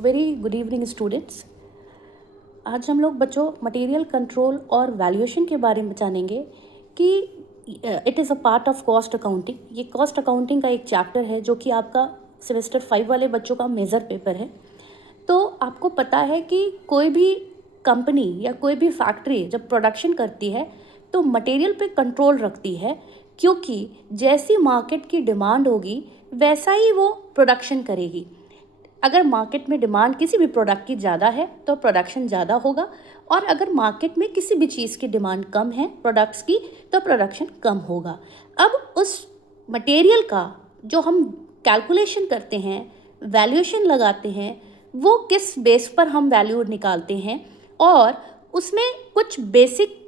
Very good evening students. आज हम लोग बच्चों मटेरियल कंट्रोल और वैल्यूएशन के बारे में जानेंगे कि it is a part of cost accounting. ये कॉस्ट अकाउंटिंग का एक चैप्टर है जो कि आपका सेमेस्टर 5 वाले बच्चों का मेजर पेपर है। तो आपको पता है कि कोई भी कंपनी या कोई भी फैक्ट्री जब प्रोडक्शन करती है तो मटेरियल पे कंट्रोल रखती है, क्योंकि जैसी मार्केट की डिमांड होगी वैसा ही वो प्रोडक्शन करेगी। अगर मार्केट में डिमांड किसी भी प्रोडक्ट की ज़्यादा है तो प्रोडक्शन ज़्यादा होगा, और अगर मार्केट में किसी भी चीज़ की डिमांड कम है प्रोडक्ट्स की तो प्रोडक्शन कम होगा। अब उस मटेरियल का जो हम कैलकुलेशन करते हैं, वैल्यूएशन लगाते हैं, वो किस बेस पर हम वैल्यू निकालते हैं, और उसमें कुछ बेसिक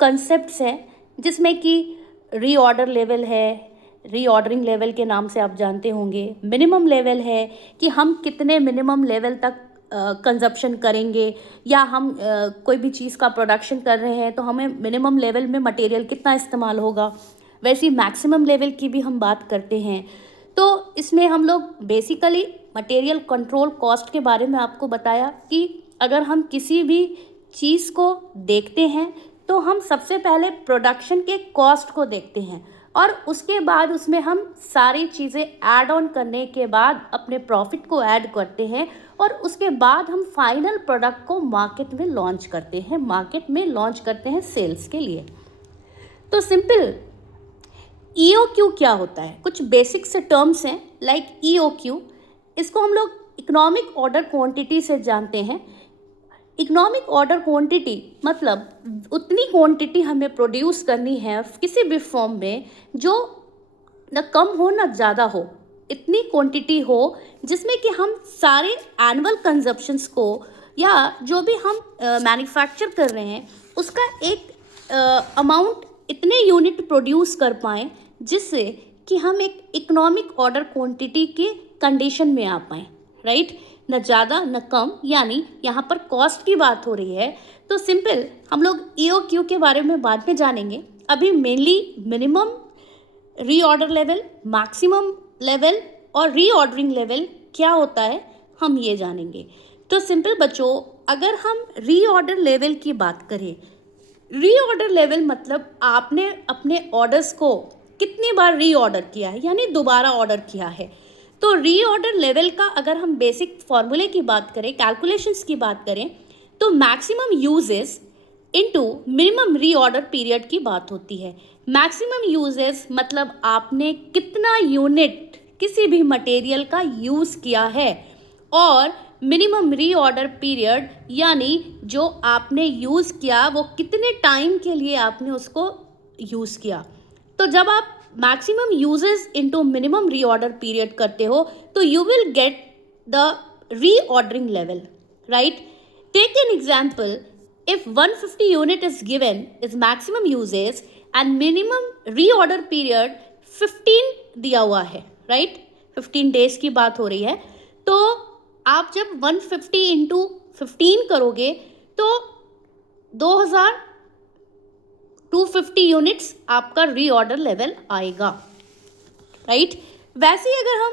कंसेप्ट्स हैं जिसमें कि रीऑर्डर लेवल है, रीऑर्डरिंग लेवल के नाम से आप जानते होंगे। मिनिमम लेवल है कि हम कितने मिनिमम लेवल तक कंजप्शन करेंगे, या हम कोई भी चीज़ का प्रोडक्शन कर रहे हैं तो हमें मिनिमम लेवल में मटेरियल कितना इस्तेमाल होगा। वैसे मैक्सिमम लेवल की भी हम बात करते हैं। तो इसमें हम लोग बेसिकली मटेरियल कंट्रोल कॉस्ट के बारे में आपको बताया कि अगर हम किसी भी चीज़ को देखते हैं तो हम सबसे पहले प्रोडक्शन के कॉस्ट को देखते हैं, और उसके बाद उसमें हम सारी चीज़ें ऐड ऑन करने के बाद अपने प्रॉफिट को ऐड करते हैं, और उसके बाद हम फाइनल प्रोडक्ट को मार्केट में लॉन्च करते हैं सेल्स के लिए। तो सिंपल EOQ क्या होता है, कुछ बेसिक से टर्म्स हैं लाइक EOQ। इसको हम लोग इकोनॉमिक ऑर्डर क्वांटिटी से जानते हैं। इकोनॉमिक ऑर्डर क्वांटिटी मतलब उतनी क्वांटिटी हमें प्रोड्यूस करनी है किसी भी फॉर्म में जो न कम हो न ज़्यादा हो, इतनी क्वांटिटी हो जिसमें कि हम सारे एनुअल कंजप्शंस को या जो भी हम मैन्युफैक्चर कर रहे हैं उसका एक अमाउंट इतने यूनिट प्रोड्यूस कर पाएँ जिससे कि हम एक इकोनॉमिक ऑर्डर क्वांटिटी के कंडीशन में आ पाएँ, राइट। न ज़्यादा न कम, यानी यहाँ पर कॉस्ट की बात हो रही है। तो सिंपल हम लोग EOQ के बारे में बाद में जानेंगे। अभी mainly minimum reorder level, maximum level और रीऑर्डरिंग लेवल क्या होता है हम ये जानेंगे। तो सिंपल बच्चों, अगर हम रीऑर्डर लेवल की बात करें, रीऑर्डर लेवल मतलब आपने अपने ऑर्डर्स को कितनी बार रीऑर्डर किया है, यानी दोबारा ऑर्डर किया है। तो रीऑर्डर लेवल का अगर हम बेसिक फॉर्मूले की बात करें, कैलकुलेशंस की बात करें, तो maximum usage into minimum reorder period की बात होती है। मैक्सिमम यूजेस मतलब आपने कितना यूनिट किसी भी मटेरियल का यूज़ किया है, और मिनिमम रीऑर्डर पीरियड यानी जो आपने यूज़ किया वो कितने टाइम के लिए आपने उसको यूज़ किया। तो जब आप maximum usage into minimum reorder period करते हो तो you will get the reordering level, right. Take an example, if 150 unit is given is maximum usage and minimum reorder period 15 दिया हुआ है, राइट। 15 डेज की बात हो रही है। तो आप जब 150 इंटू 15 करोगे तो 250 यूनिट्स आपका रीऑर्डर लेवल आएगा, राइट। वैसे ही अगर हम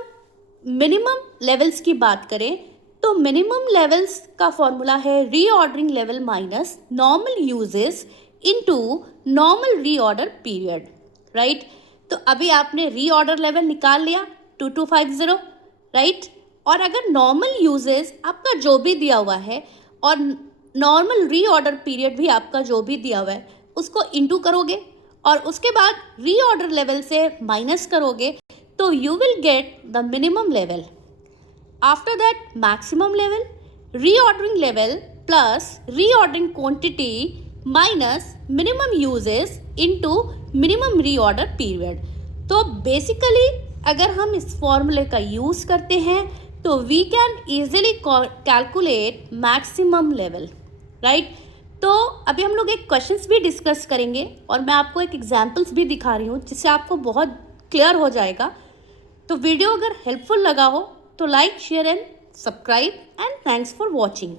मिनिमम लेवल्स की बात करें तो मिनिमम लेवल्स का फॉर्मूला है reordering level minus normal uses into normal reorder period, right. तो अभी आपने रीऑर्डर लेवल निकाल लिया 2250, राइट। और अगर नॉर्मल यूजेस आपका जो भी दिया हुआ है और नॉर्मल रीऑर्डर पीरियड भी आपका जो भी दिया हुआ है उसको इंटू करोगे और उसके बाद रीऑर्डर लेवल से माइनस करोगे तो you will get the minimum level. After that maximum level, reordering level plus reordering quantity minus minimum usage into minimum reorder period. तो बेसिकली अगर हम इस फॉर्मूले का यूज़ करते हैं तो we can easily calculate maximum level, right. तो अभी हम लोग एक क्वेश्चंस भी डिस्कस करेंगे और मैं आपको एक एग्जांपल्स भी दिखा रही हूँ जिससे आपको बहुत क्लियर हो जाएगा। तो वीडियो अगर हेल्पफुल लगा हो तो like, share and subscribe, and thanks for watching.